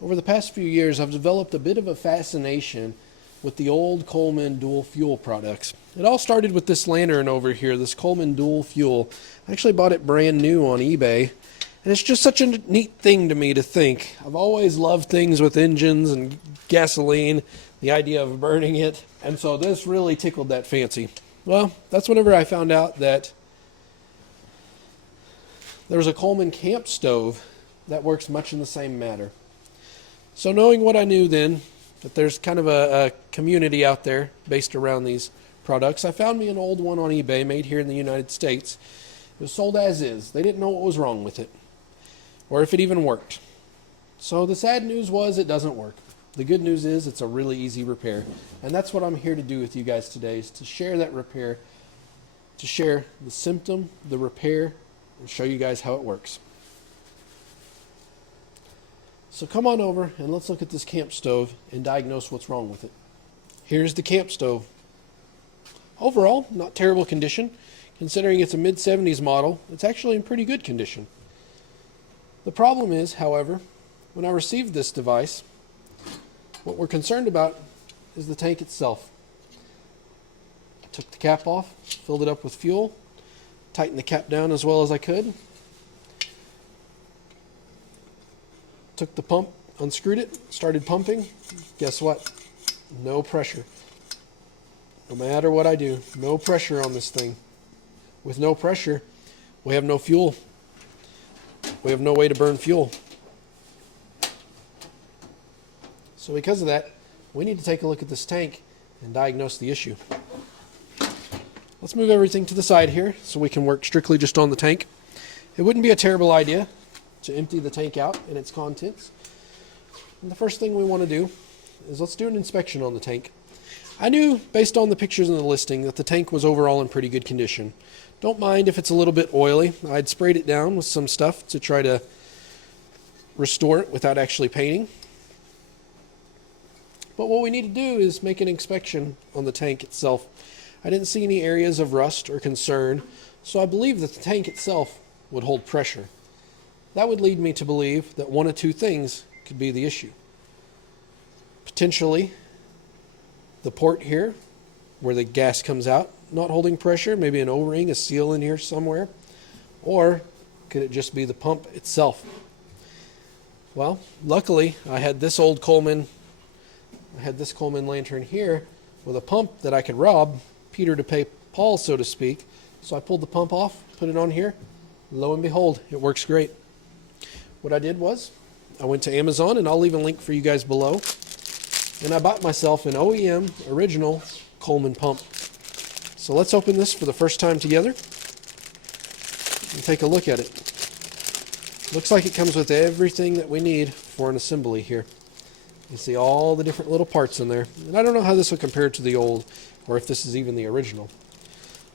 Over the past few years, I've developed a bit of a fascination with the old Coleman Dual Fuel products. It all started with this lantern over here, this Coleman Dual Fuel. I actually bought it brand new on eBay, and it's just such a neat thing to me to think. I've always loved things with engines and gasoline, the idea of burning it, and so this really tickled that fancy. Well, that's whenever I found out that there was a Coleman camp stove that works much in the same manner. So knowing what I knew then, that there's kind of a community out there based around these products, I found me an old one on eBay made here in the United States. It was sold as is. They didn't know what was wrong with it, or if it even worked. So the sad news was it doesn't work. The good news is it's a really easy repair. And that's what I'm here to do with you guys today, is to share that repair, to share the symptom, the repair, and show you guys how it works. So come on over and let's look at this camp stove and diagnose what's wrong with it. Here's the camp stove. Overall, not terrible condition. Considering it's a mid-70s model, it's actually in pretty good condition. The problem is, however, when I received this device, what we're concerned about is the tank itself. I took the cap off, filled it up with fuel, tightened the cap down as well as I could, took the pump, unscrewed it, started pumping. Guess what? No pressure. No matter what I do, no pressure on this thing. With no pressure, we have no fuel. We have no way to burn fuel. So because of that, we need to take a look at this tank and diagnose the issue. Let's move everything to the side here so we can work strictly just on the tank. It wouldn't be a terrible idea to empty the tank out and its contents. And the first thing we want to do is let's do an inspection on the tank. I knew, based on the pictures in the listing, that the tank was overall in pretty good condition. Don't mind if it's a little bit oily. I'd sprayed it down with some stuff to try to restore it without actually painting. But what we need to do is make an inspection on the tank itself. I didn't see any areas of rust or concern, so I believe that the tank itself would hold pressure. That would lead me to believe that one of two things could be the issue. Potentially, the port here, where the gas comes out, not holding pressure, maybe an O-ring, a seal in here somewhere, or could it just be the pump itself? Well, luckily, I had this Coleman lantern here with a pump that I could rob Peter to pay Paul, so to speak. So I pulled the pump off, put it on here. Lo and behold, it works great. What I did was, I went to Amazon, and I'll leave a link for you guys below, and I bought myself an OEM original Coleman pump. So let's open this for the first time together and take a look at it. Looks like it comes with everything that we need for an assembly here. You see all the different little parts in there. And I don't know how this will compare to the old, or if this is even the original.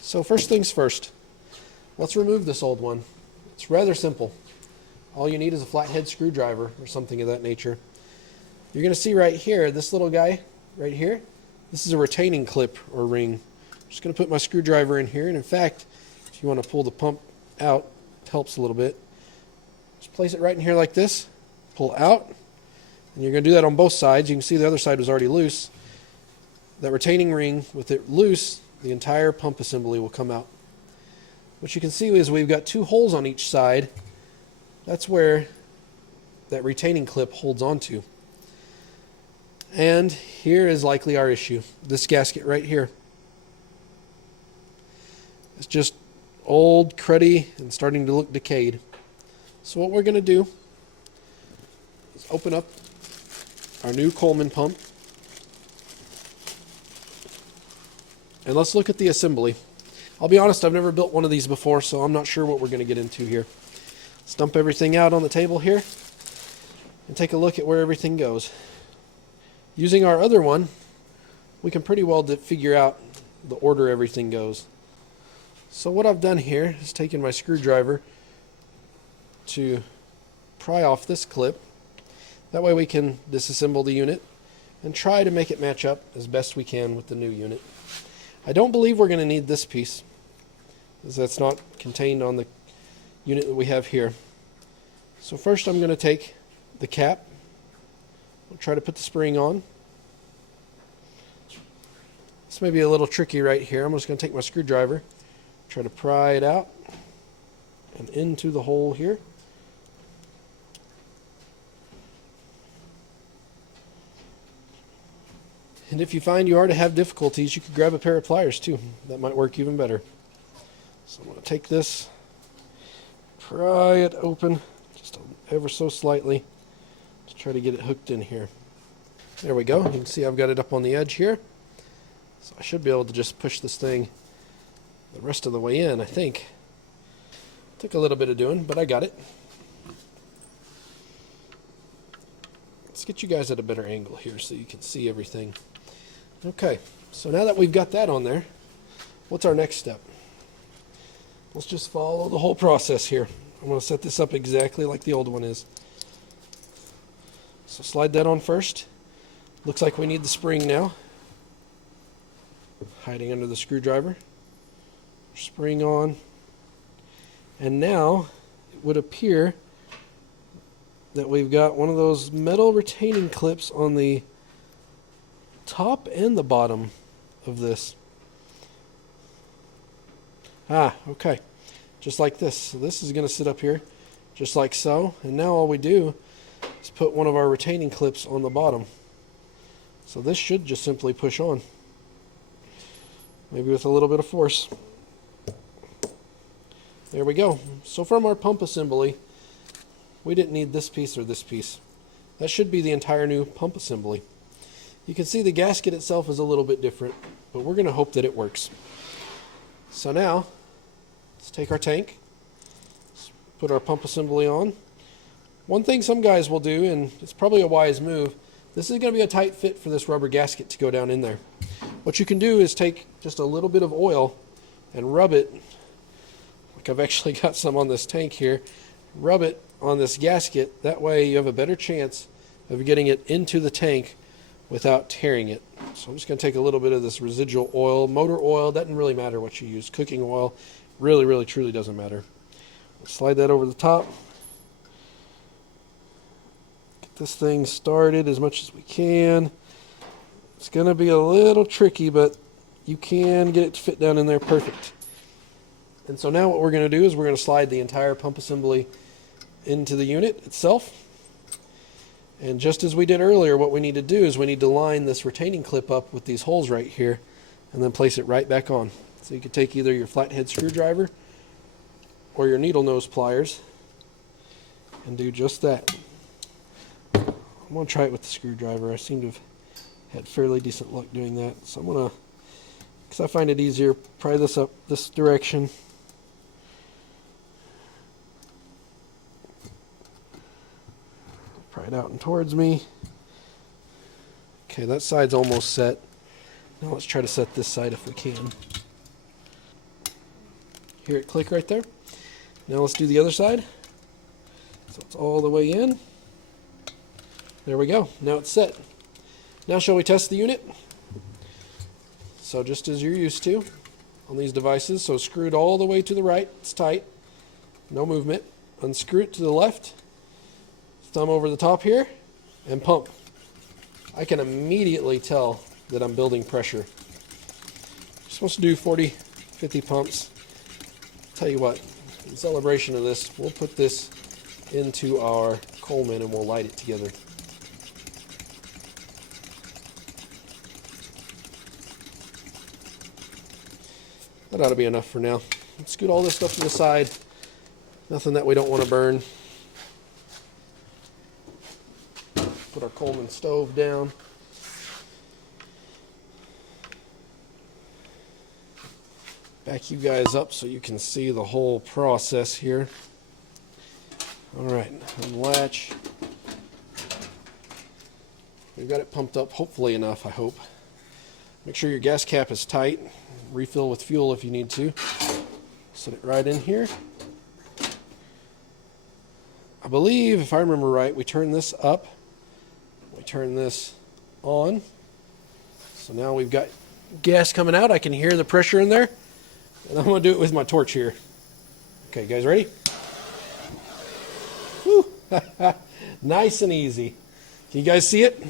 So first things first, let's remove this old one. It's rather simple. All you need is a flathead screwdriver or something of that nature. You're going to see right here, this little guy right here, this is a retaining clip or ring. I'm just going to put my screwdriver in here, and in fact, if you want to pull the pump out, it helps a little bit. Just place it right in here like this, pull out, and you're going to do that on both sides. You can see the other side was already loose. That retaining ring, with it loose, the entire pump assembly will come out. What you can see is we've got two holes on each side. That's where that retaining clip holds onto. And here is likely our issue. This gasket right here. It's just old, cruddy, and starting to look decayed. So what we're going to do is open up our new Coleman pump. And let's look at the assembly. I'll be honest, I've never built one of these before, so I'm not sure what we're going to get into here. Let's dump everything out on the table here and take a look at where everything goes. Using our other one, we can pretty well figure out the order everything goes. So what I've done here is taken my screwdriver to pry off this clip. That way we can disassemble the unit and try to make it match up as best we can with the new unit. I don't believe we're going to need this piece, as that's not contained on the unit that we have here. So first I'm going to take the cap We'll try to put the spring on. This may be a little tricky right here. I'm just going to take my screwdriver, try to pry it out and into the hole here. And if you find you are to have difficulties, you could grab a pair of pliers too. That might work even better. So I'm going to take this, pry it open just ever so slightly to try to get it hooked in here. There we go. You can see I've got it up on the edge here. So I should be able to just push this thing the rest of the way in, I think. Took a little bit of doing, but I got it. Let's get you guys at a better angle here so you can see everything. Okay, so now that we've got that on there, what's our next step? Let's just follow the whole process here. I'm going to set this up exactly like the old one is. So slide that on first. Looks like we need the spring now. Hiding under the screwdriver. Spring on. And now it would appear that we've got one of those metal retaining clips on the top and the bottom of this. Okay. Just like this. So this is going to sit up here just like so. And now all we do is put one of our retaining clips on the bottom. So this should just simply push on. Maybe with a little bit of force. There we go. So from our pump assembly, we didn't need this piece or this piece. That should be the entire new pump assembly. You can see the gasket itself is a little bit different, but we're going to hope that it works. So now, let's take our tank, let's put our pump assembly on. One thing some guys will do, and it's probably a wise move, this is going to be a tight fit for this rubber gasket to go down in there. What you can do is take just a little bit of oil and rub it, like I've actually got some on this tank here, rub it on this gasket. That way you have a better chance of getting it into the tank without tearing it. So I'm just going to take a little bit of this residual oil. Motor oil, doesn't really matter what you use. Cooking oil, really truly doesn't matter. Slide that over the top. Get this thing started as much as we can. It's going to be a little tricky, but you can get it to fit down in there perfect. And so now what we're going to do is we're going to slide the entire pump assembly into the unit itself. And just as we did earlier, what we need to do is we need to line this retaining clip up with these holes right here and then place it right back on. So you could take either your flathead screwdriver or your needle nose pliers and do just that. I'm going to try it with the screwdriver. I seem to have had fairly decent luck doing that. So I'm going to, because I find it easier, pry this up this direction. Pry it out and towards me. Okay, that side's almost set. Now let's try to set this side if we can. Hear it click right there. Now let's do the other side. So it's all the way in. There we go. Now it's set. Now shall we test the unit? So just as you're used to on these devices, so screwed all the way to the right, it's tight, no movement. Unscrew it to the left, thumb over the top here, and pump. I can immediately tell that I'm building pressure. You're supposed to do 40, 50 pumps. Tell you what, in celebration of this, we'll put this into our Coleman and we'll light it together. That ought to be enough for now. Let's scoot all this stuff to the side. Nothing that we don't want to burn. Put our Coleman stove down. Back you guys up so you can see the whole process here. Alright, unlatch. We've got it pumped up, hopefully enough, I hope. Make sure your gas cap is tight. Refill with fuel if you need to. Set it right in here. I believe, if I remember right, we turn this up. We turn this on. So now we've got gas coming out. I can hear the pressure in there. And I'm going to do it with my torch here. Okay, guys, ready? Whew. Nice and easy. Can you guys see it?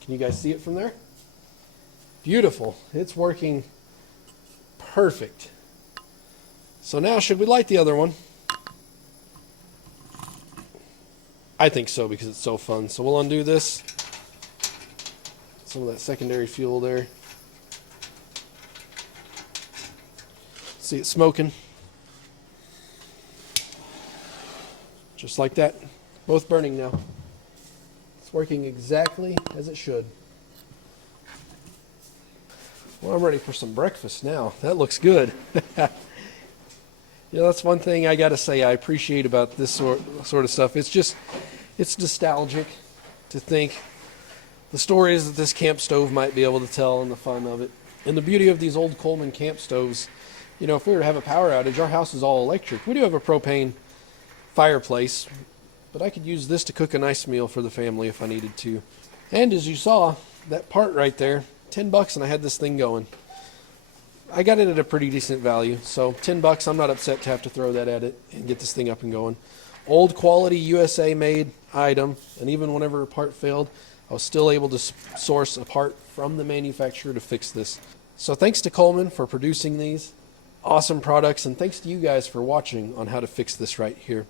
Can you guys see it from there? Beautiful. It's working perfect. So now, should we light the other one? I think so, because it's so fun. So we'll undo this. Some of that secondary fuel there. See it smoking. Just like that. Both burning now. It's working exactly as it should. Well, I'm ready for some breakfast now. That looks good. You know, that's one thing I got to say I appreciate about this sort of stuff. It's nostalgic to think the stories that this camp stove might be able to tell and the fun of it. And the beauty of these old Coleman camp stoves, you know, if we were to have a power outage, our house is all electric. We do have a propane fireplace, but I could use this to cook a nice meal for the family if I needed to. And as you saw, that part right there, $10 and I had this thing going. I got it at a pretty decent value, so $10, I'm not upset to have to throw that at it and get this thing up and going. Old quality USA made item, and even whenever a part failed, I was still able to source a part from the manufacturer to fix this. So thanks to Coleman for producing these awesome products, and thanks to you guys for watching on how to fix this right here.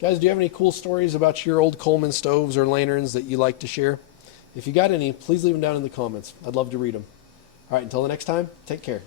Guys, do you have any cool stories about your old Coleman stoves or lanterns that you like to share? If you got any, please leave them down in the comments. I'd love to read them. All right, until the next time, take care.